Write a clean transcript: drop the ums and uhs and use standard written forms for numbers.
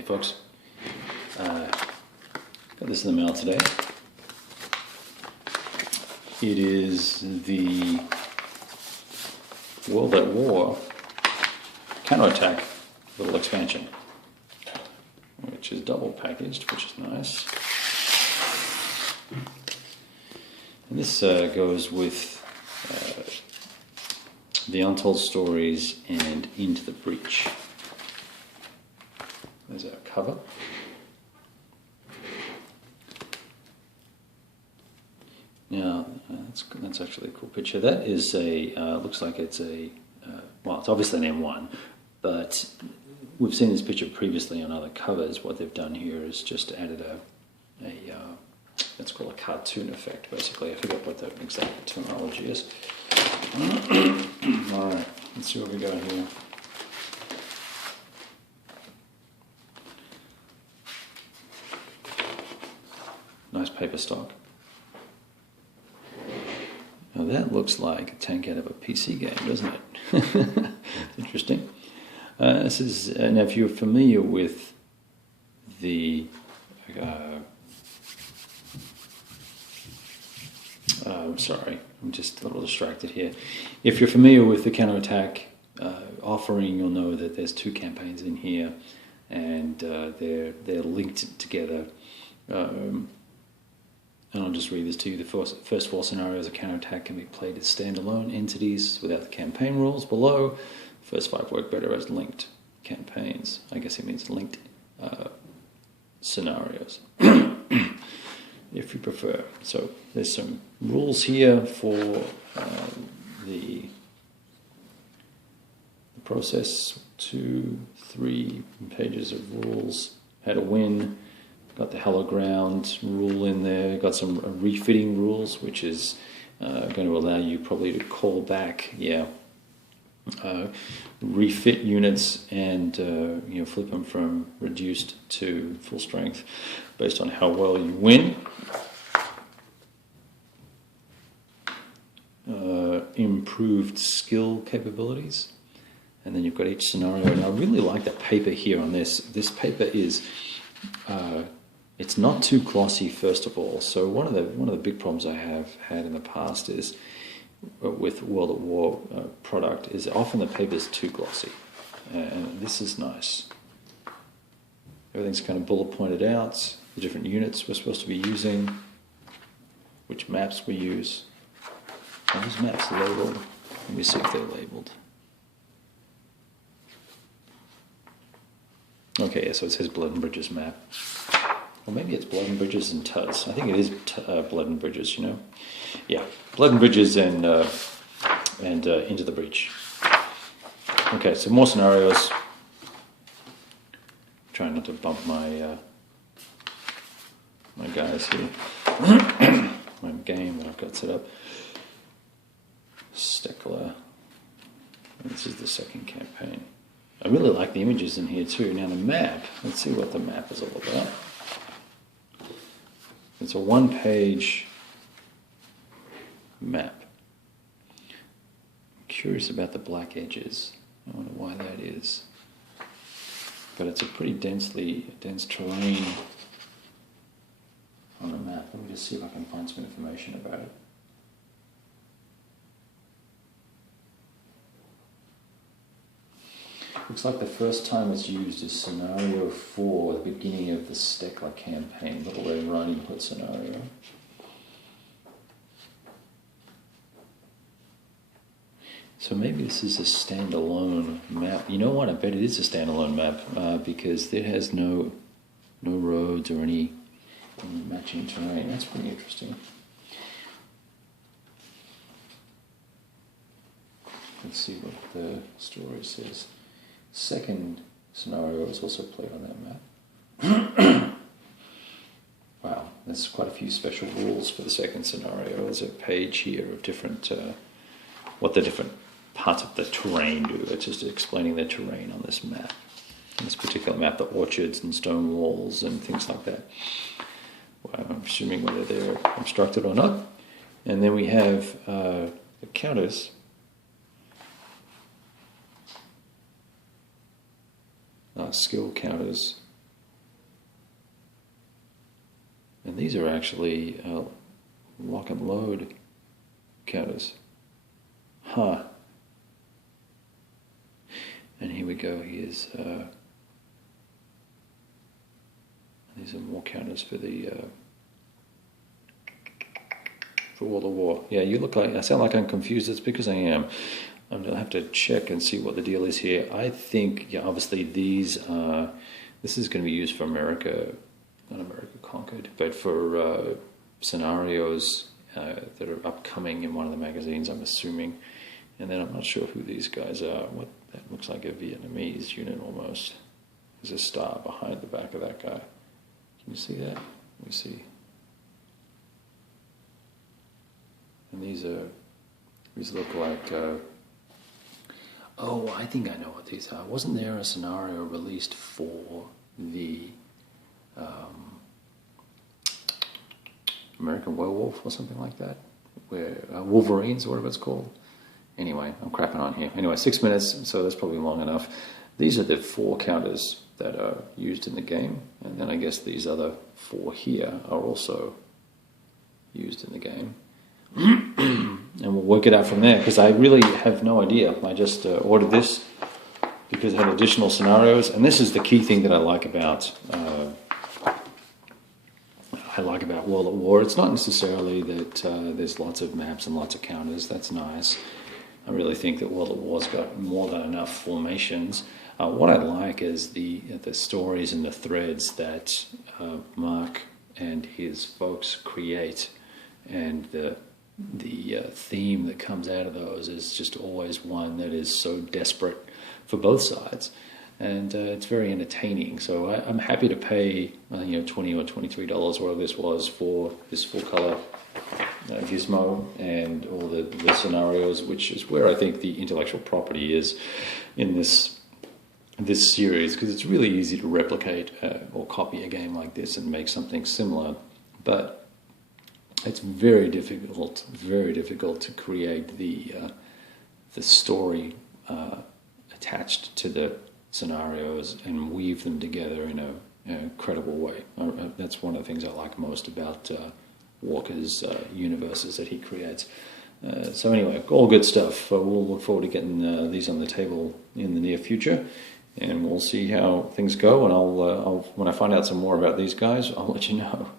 Hey folks, got this in the mail today. It is the World at War Counterattack little expansion, which is double packaged, which is nice. And this goes with The Untold Stories and Into the Breach. There's our cover. Now, that's actually a cool picture. That is a, looks like it's a, well, it's obviously an M1, but we've seen this picture previously on other covers. What they've done here is just added a let's call it a cartoon effect, basically. I forget what the exact terminology is. Alright, let's see what we got here. Nice paper stock. Now that looks like a tank out of a PC game, doesn't it? Interesting. This is now if you're familiar with the sorry, I'm just a little distracted here. If you're familiar with the counterattack offering, you'll know that there's two campaigns in here, and they're linked together. And I'll just read this to you. The first four scenarios of counterattack can be played as standalone entities without the campaign rules below. The first five work better as linked campaigns. I guess it means linked scenarios, if you prefer. So there's some rules here for the process. 2-3 pages of rules. How to win. Got the Hello Ground rule in there. Got some refitting rules, which is going to allow you probably to call back, refit units and flip them from reduced to full strength based on how well you win. Improved skill capabilities, and then you've got each scenario. And I really like the paper here on this. This paper is. It's not too glossy, first of all. So one of the big problems I have had in the past is with World at War product is often the paper is too glossy, and this is nice. Everything's kind of bullet pointed out. The different units we're supposed to be using, which maps we use. Are those maps labeled? Let me see if they're labeled. Okay, yeah, so it says Blood and Bridges map. Or maybe it's Blood and Bridges and Tuds. I think it is Blood and Bridges, Yeah, Blood and Bridges and Into the Breach. Okay, so more scenarios. Trying not to bump my my guys here. My game that I've got set up. Steckler. This is the second campaign. I really like the images in here too. Now the map, let's see what the map is all about. It's a one-page map. I'm curious about the black edges. I wonder why that is. But it's a pretty dense terrain on the map. Let me just see if I can find some information about it. Looks like the first time it's used is scenario 4, the beginning of the Steckler campaign, Little Red Riding Hood scenario. So maybe this is a standalone map. You know what? I bet it is a standalone map because it has no roads or any matching terrain. That's pretty interesting. Let's see what the story says. Second scenario is also played on that map. Wow, there's quite a few special rules for the second scenario. There's a page here of different, what the different parts of the terrain do. It's just explaining the terrain on this map. On this particular map, the orchards and stone walls and things like that. Well, I'm assuming whether they're obstructed or not. And then we have the counters. Skill counters And these are actually lock and load counters. Huh. And here we go. Here's these are more counters for the for World of War. Yeah, you look like I sound like I'm confused. It's because I am. I'm gonna have to check and see what the deal is here. I think, yeah, obviously these this is going to be used for America, not America Conquered, but for scenarios that are upcoming in one of the magazines, I'm assuming. And then I'm not sure who these guys are. What that looks like a Vietnamese unit almost. There's a star behind the back of that guy. Can you see that? Let me see. And these look like. Oh, I think I know what these are. Wasn't there a scenario released for the American Werewolf or something like that? Where Wolverines or whatever it's called. Anyway, I'm crapping on here. Anyway, 6 minutes, so that's probably long enough. These are the 4 counters that are used in the game, and then I guess these other 4 here are also used in the game. And we'll work it out from there, because I really have no idea. I just ordered this because it had additional scenarios, and this is the key thing that I like about World at War. It's not necessarily that there's lots of maps and lots of counters. That's nice. I really think that World at War's got more than enough formations. What I like is the stories and the threads that Mark and his folks create, and the theme that comes out of those is just always one that is so desperate for both sides, and it's very entertaining. So I'm happy to pay $20 or $23, whatever this was, for this full color gizmo and all the scenarios, which is where I think the intellectual property is in this series, because it's really easy to replicate or copy a game like this and make something similar, but it's very difficult to create the story attached to the scenarios and weave them together in a credible way. That's one of the things I like most about Walker's universes that he creates. So anyway, all good stuff. We'll look forward to getting these on the table in the near future, and we'll see how things go. And I'll when I find out some more about these guys, I'll let you know.